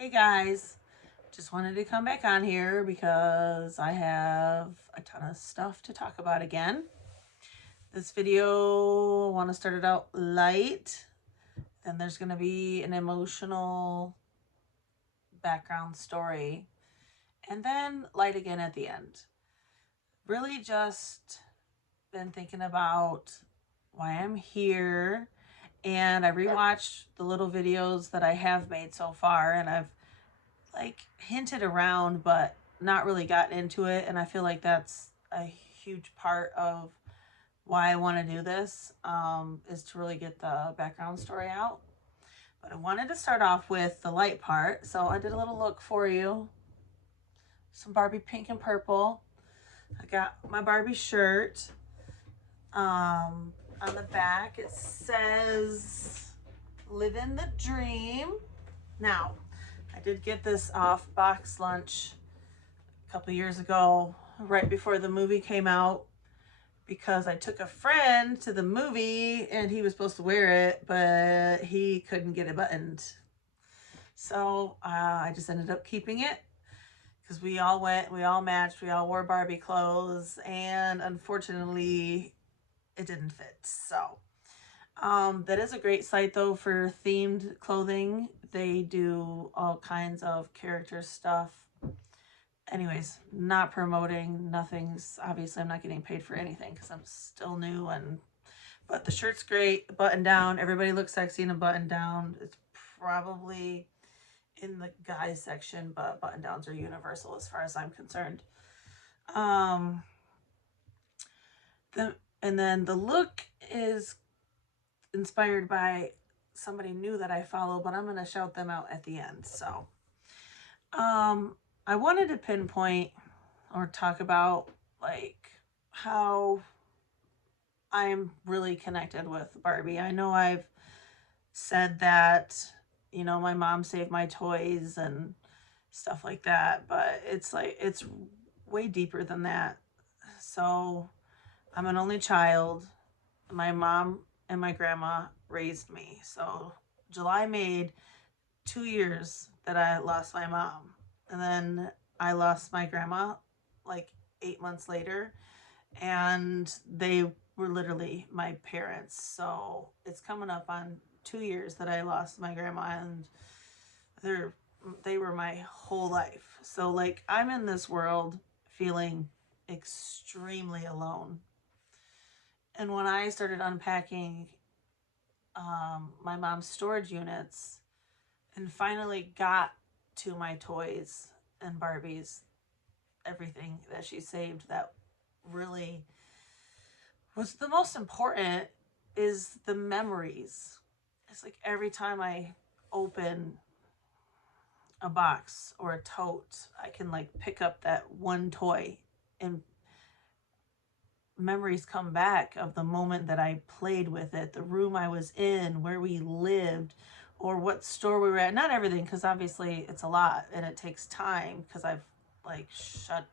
Hey guys, just wanted to come back on here because I have a ton of stuff to talk about again. This video, I want to start it out light, then there's going to be an emotional background story, and then light again at the end. Really just been thinking about why I'm here, and I rewatched the little videos that I have made so far, and I've hinted around but not really gotten into it, and I feel like that's a huge part of why I want to do this, is to really get the background story out. But I wanted to start off with the light part, so I did a little look for you. Some Barbie pink and purple. I got my Barbie shirt. On the back it says living the dream. Now, I did get this off box lunch a couple years ago, right before the movie came out, because I took a friend to the movie and he was supposed to wear it, but he couldn't get it buttoned. So I just ended up keeping it because we all went, we all matched, we all wore Barbie clothes, and unfortunately it didn't fit. So that is a great site though for themed clothing. They do all kinds of character stuff. Anyways, not promoting, nothing's, obviously I'm not getting paid for anything because I'm still new, but the shirt's great, button down, everybody looks sexy in a button down. It's probably in the guys section, but button downs are universal as far as I'm concerned. And then the look is inspired by somebody new that I follow, but I'm going to shout them out at the end. So I wanted to pinpoint or talk about how I'm really connected with Barbie. I know I've said that, my mom saved my toys and stuff like that, but it's way deeper than that. So I'm an only child. My mom and my grandma raised me. So July made 2 years that I lost my mom. And then I lost my grandma 8 months later. And they were literally my parents. So it's coming up on 2 years that I lost my grandma, and they were my whole life. So I'm in this world feeling extremely alone. And when I started unpacking my mom's storage units and finally got to my toys and Barbies, everything that she saved that really was the most important is the memories. It's like every time I open a box or a tote, I can pick up that one toy, and memories come back of the moment that I played with it, the room I was in, where we lived, or what store we were at. Not everything, because obviously it's a lot and it takes time, because I've shut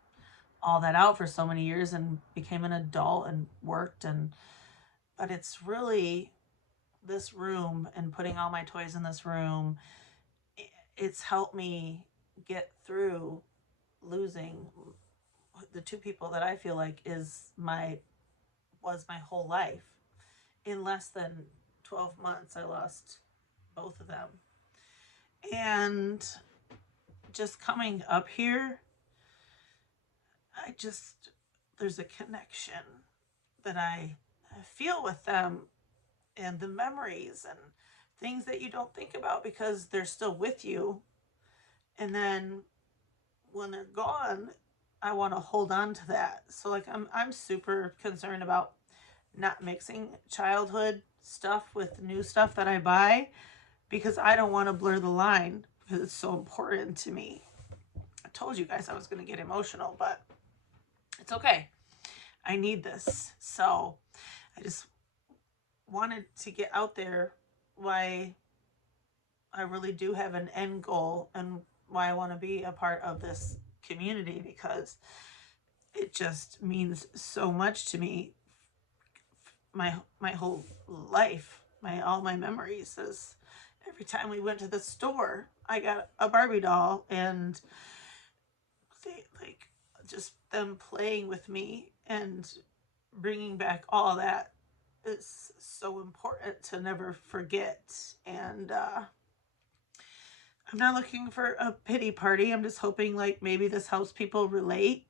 all that out for so many years and became an adult and worked, but it's really this room and putting all my toys in this room. It's helped me get through losing the two people that I feel like was my whole life. In less than 12 months, I lost both of them. And just coming up here, there's a connection that I feel with them, and the memories and things that you don't think about because they're still with you. And then when they're gone, I want to hold on to that. So I'm super concerned about not mixing childhood stuff with new stuff that I buy, because I don't want to blur the line, because it's so important to me. I told you guys I was going to get emotional, but it's okay. I need this. So I just wanted to get out there why I really do have an end goal and why I want to be a part of this community, because it just means so much to me. My whole life, all my memories every time we went to the store, I got a Barbie doll, and they, like, just them playing with me and bringing back all that is so important to never forget. And I'm not looking for a pity party. I'm just hoping like maybe this helps people relate.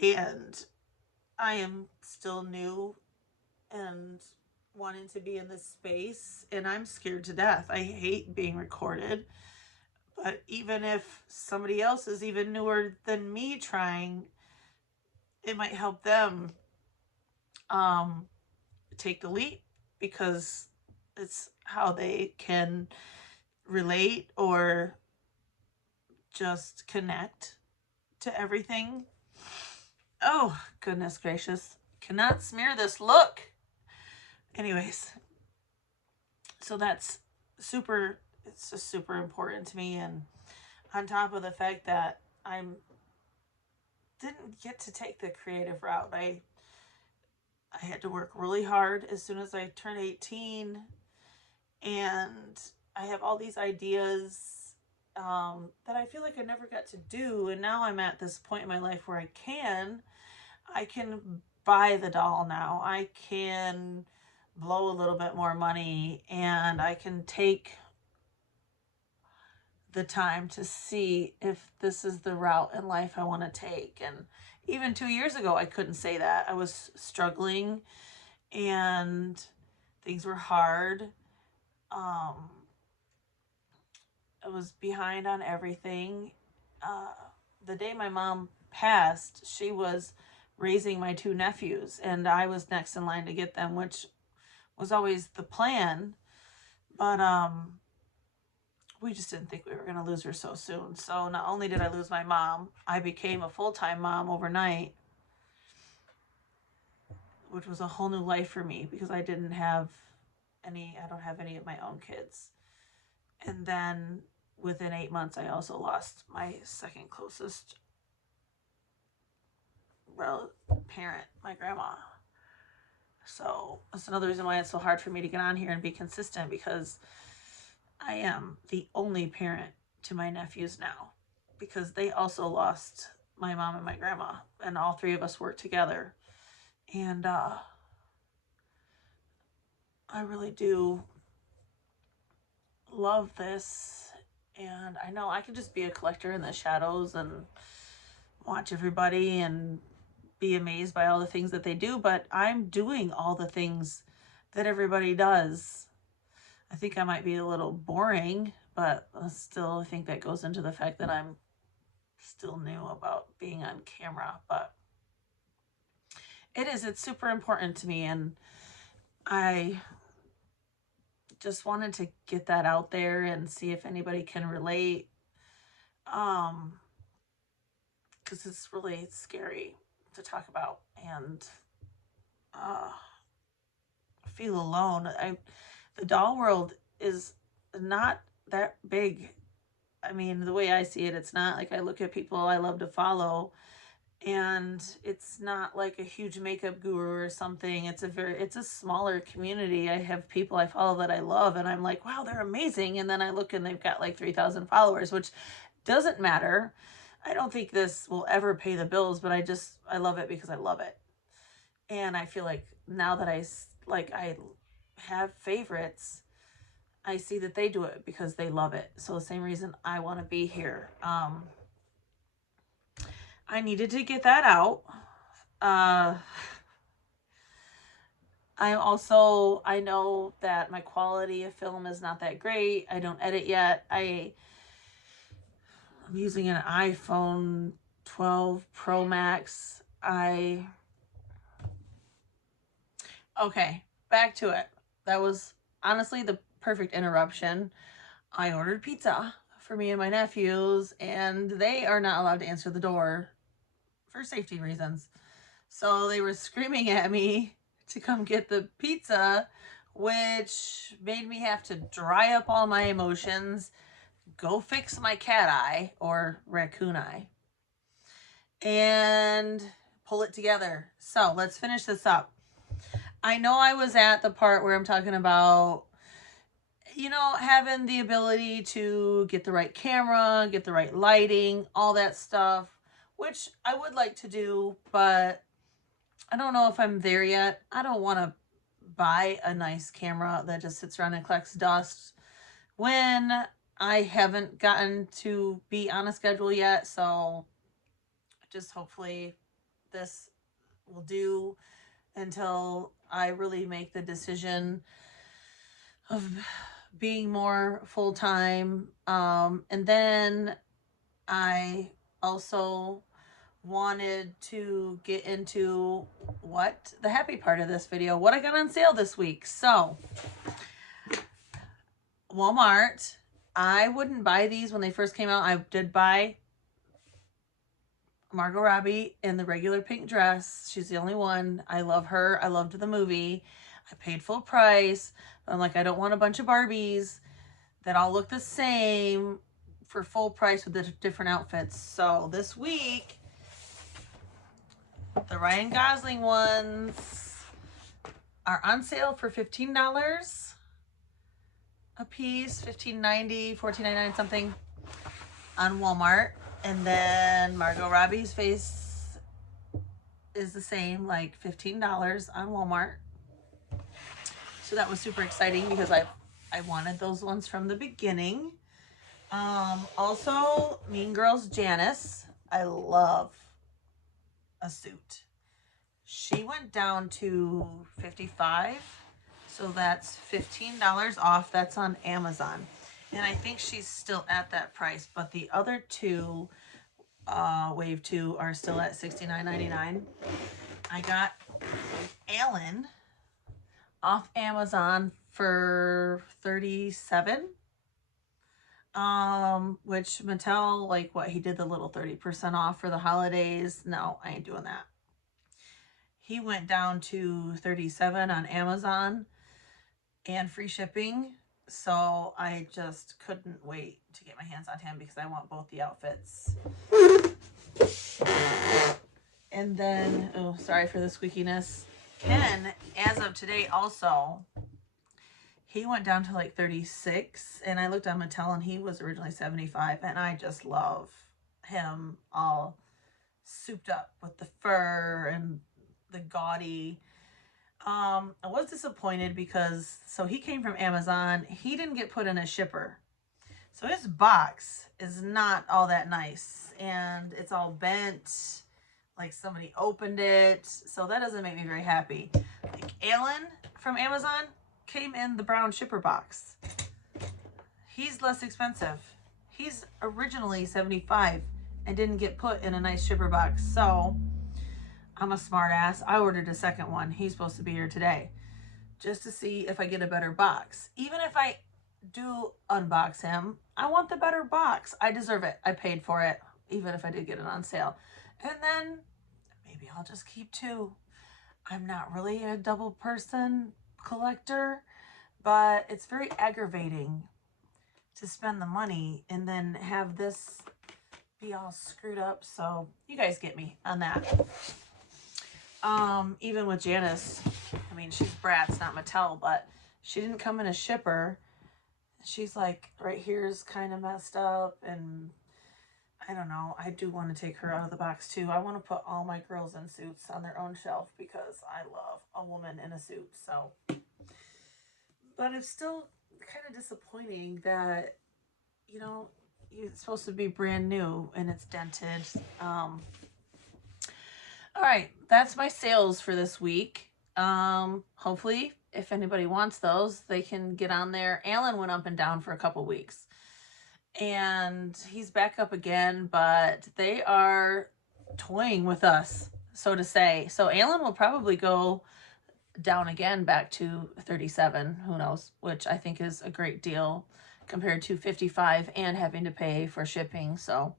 And I am still new and wanting to be in this space, and I'm scared to death. I hate being recorded. But even if somebody else is even newer than me trying, it might help them um, take the leap, because it's how they can relate or just connect to everything. Oh, goodness gracious. Cannot smear this look. Anyways, so that's super, it's just super important to me. And on top of the fact that I didn't get to take the creative route, I had to work really hard as soon as I turned 18, and I have all these ideas that I feel like I never got to do. And now I'm at this point in my life where I can buy the doll now. I can blow a little bit more money, and I can take the time to see if this is the route in life I want to take. And even 2 years ago, I couldn't say that. I was struggling and things were hard. I was behind on everything. The day my mom passed, she was raising my two nephews, and I was next in line to get them, which was always the plan. But we just didn't think we were going to lose her so soon. So not only did I lose my mom, I became a full-time mom overnight, which was a whole new life for me, because I don't have any of my own kids. And then within 8 months, I also lost my second closest parent, my grandma. So that's another reason why it's so hard for me to get on here and be consistent, because I am the only parent to my nephews now, because they also lost my mom and my grandma, and all three of us worked together. And I really do love this. And I know I can just be a collector in the shadows and watch everybody and be amazed by all the things that they do, but I'm doing all the things that everybody does. I think I might be a little boring, but still, I think that goes into the fact that I'm still new about being on camera. But it's super important to me, and I just wanted to get that out there and see if anybody can relate. Because it's really scary to talk about, and feel alone. The doll world is not that big. I mean, the way I see it, it's not like I look at people I love to follow, and it's not like a huge makeup guru or something. It's a smaller community. I have people I follow that I love, and I'm like, wow, they're amazing. And then I look and they've got like 3,000 followers, which doesn't matter. I don't think this will ever pay the bills, but I love it because I love it. And I feel like now that I have favorites, I see that they do it because they love it. So the same reason I want to be here. I needed to get that out. I know that my quality of film is not that great. I don't edit yet. I'm using an iPhone 12 Pro Max. Okay, back to it. That was honestly the perfect interruption. I ordered pizza for me and my nephews, and they are not allowed to answer the door for safety reasons. So they were screaming at me to come get the pizza, which made me have to dry up all my emotions, go fix my cat eye or raccoon eye, and pull it together. So let's finish this up. I know I was at the part where I'm talking about, you know, having the ability to get the right camera, get the right lighting, all that stuff, which I would like to do, but I don't know if I'm there yet. I don't want to buy a nice camera that just sits around and collects dust when I haven't gotten to be on a schedule yet. So just hopefully this will do until I really make the decision of being more full-time. And then I also wanted to get into what the happy part of this video, what I got on sale this week. So Walmart, I wouldn't buy these when they first came out. I did buy Margot Robbie in the regular pink dress. She's the only one. I love her. I loved the movie. I paid full price. I'm like, I don't want a bunch of Barbies that all look the same for full price with the different outfits. So this week, the Ryan Gosling ones are on sale for $15 a piece, $15.90, $14.99 something on Walmart. And then Margot Robbie's face is the same, like $15 on Walmart. So that was super exciting because I wanted those ones from the beginning. Also, Mean Girls Janice, I love a suit. She went down to $55, so that's $15 off. That's on Amazon, and I think she's still at that price, but the other two, wave 2, are still at $69.99. I got Alan off Amazon for $37, which Mattel, like, what, he did the little 30% off for the holidays. No, I ain't doing that. He went down to $37 on Amazon and free shipping. So I just couldn't wait to get my hands on him because I want both the outfits. And then, oh, sorry for the squeakiness. Ken, as of today also, he went down to like 36, and I looked on Mattel and he was originally 75, and I just love him all souped up with the fur and the gaudy. I was disappointed because, so he came from Amazon. He didn't get put in a shipper. So his box is not all that nice, and it's all bent, like somebody opened it. So that doesn't make me very happy. Like Alan from Amazon came in the brown shipper box. He's less expensive. He's originally 75 and didn't get put in a nice shipper box. So I'm a smart ass. I ordered a second one. He's supposed to be here today just to see if I get a better box. Even if I do unbox him, I want the better box. I deserve it. I paid for it, even if I did get it on sale. And then maybe I'll just keep 2. I'm not really a double person collector, but it's very aggravating to spend the money and then have this be all screwed up. So you guys get me on that. Even with Janice, I mean, she's Bratz, not Mattel, but she didn't come in a shipper. She's like, right here's kind of messed up, and I don't know. I do want to take her out of the box too. I want to put all my girls in suits on their own shelf because I love a woman in a suit. So, but it's still kind of disappointing that, you know, it's supposed to be brand new and it's dented. All right, that's my sales for this week. Hopefully, if anybody wants those, they can get on there. Alan went up and down for a couple weeks, and he's back up again, but they are toying with us, so to say. So Alan will probably go down again back to 37, who knows, which I think is a great deal compared to 55 and having to pay for shipping. So,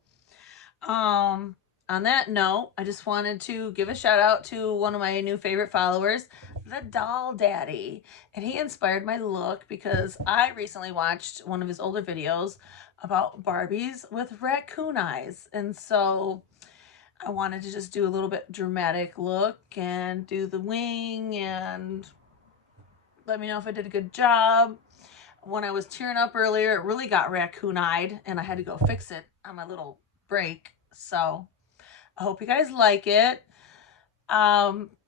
on that note, I just wanted to give a shout out to one of my new favorite followers, the Doll Daddy. And he inspired my look because I recently watched one of his older videos about Barbies with raccoon eyes. And so I wanted to just do a little bit dramatic look and do the wing and let me know if I did a good job. when I was tearing up earlier, it really got raccoon-eyed, and I had to go fix it on my little break. So I hope you guys like it.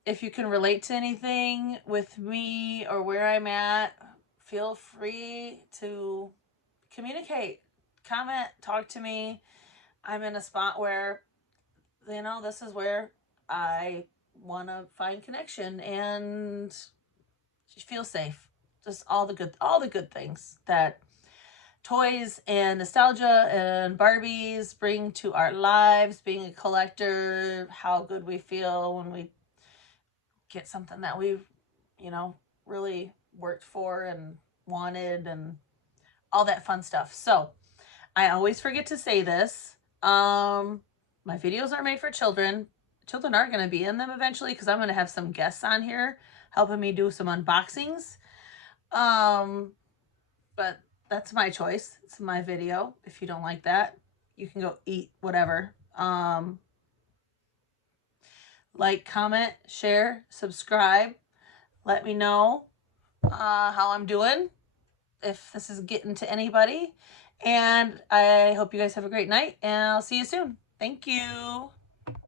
If you can relate to anything with me or where I'm at, feel free to communicate, comment, talk to me. I'm in a spot where, you know, this is where I want to find connection and feel safe. Just all the good things that toys and nostalgia and Barbies bring to our lives. Being a collector, how good we feel when we get something that we've, you know, really worked for and wanted, and all that fun stuff. So I always forget to say this. My videos are made for children. Children are going to be in them eventually, because I'm going to have some guests on here helping me do some unboxings. But that's my choice. It's my video. If you don't like that, you can go eat whatever. Like, comment, share, subscribe. Let me know how I'm doing, if this is getting to anybody. And I hope you guys have a great night, and I'll see you soon. Thank you.